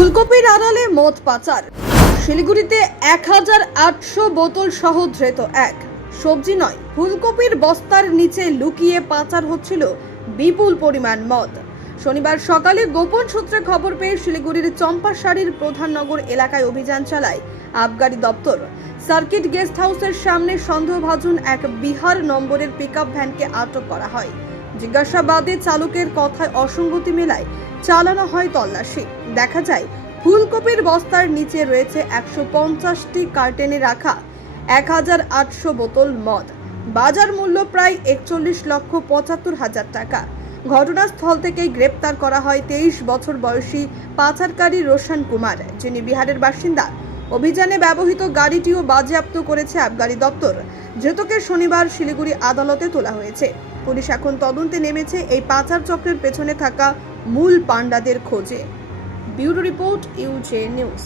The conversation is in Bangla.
ফুলকপির আড়ালে মদ পাচার। শিলিগুড়িতে 1800 বোতল সহ ধৃত এক। সবজি নয়, ফুলকপির বস্তার নিচে লুকিয়ে পাচার হচ্ছিল বিপুল পরিমাণ মদ। শনিবার সকালে গোপন সূত্রে খবর পেয়ে শিলিগুড়ির চম্পাশাড়ির প্রধাননগর এলাকায় অভিযান চালায় আবগারি দপ্তর। সার্কিট গেস্ট হাউসের সামনে সন্দেহভাজন এক বিহার নম্বরের পিকআপ ভ্যানকে আটক করা হয়। জিজ্ঞাসাবাদে চালকের কথায় অসঙ্গতি মেলায় চালানো হয় তল্লাশি। দেখা যায় ফুলকপির বস্তার নিচে রয়েছে 150টি কার্টনে রাখা 1800 বোতল মদ। বাজার মূল্য প্রায় 41,75,000 টাকা। ঘটনাস্থল থেকেই গ্রেপ্তার করা হয় 23 বছর বয়সী পাচারকারী রোশন কুমার, যিনি বিহারের বাসিন্দা। অভিযানে ব্যবহৃত গাড়িটিও বাজেয়াপ্ত করেছে আবগারি দপ্তর। ধৃতকে শনিবার শিলিগুড়ি আদালতে তোলা হয়েছে। পুলিশ এখন তদন্তে নেমেছে এই পাচার চক্রের পেছনে থাকা মূল পাণ্ডাদের খোঁজে। ব্যুরো রিপোর্ট, ইউজে নিউজ।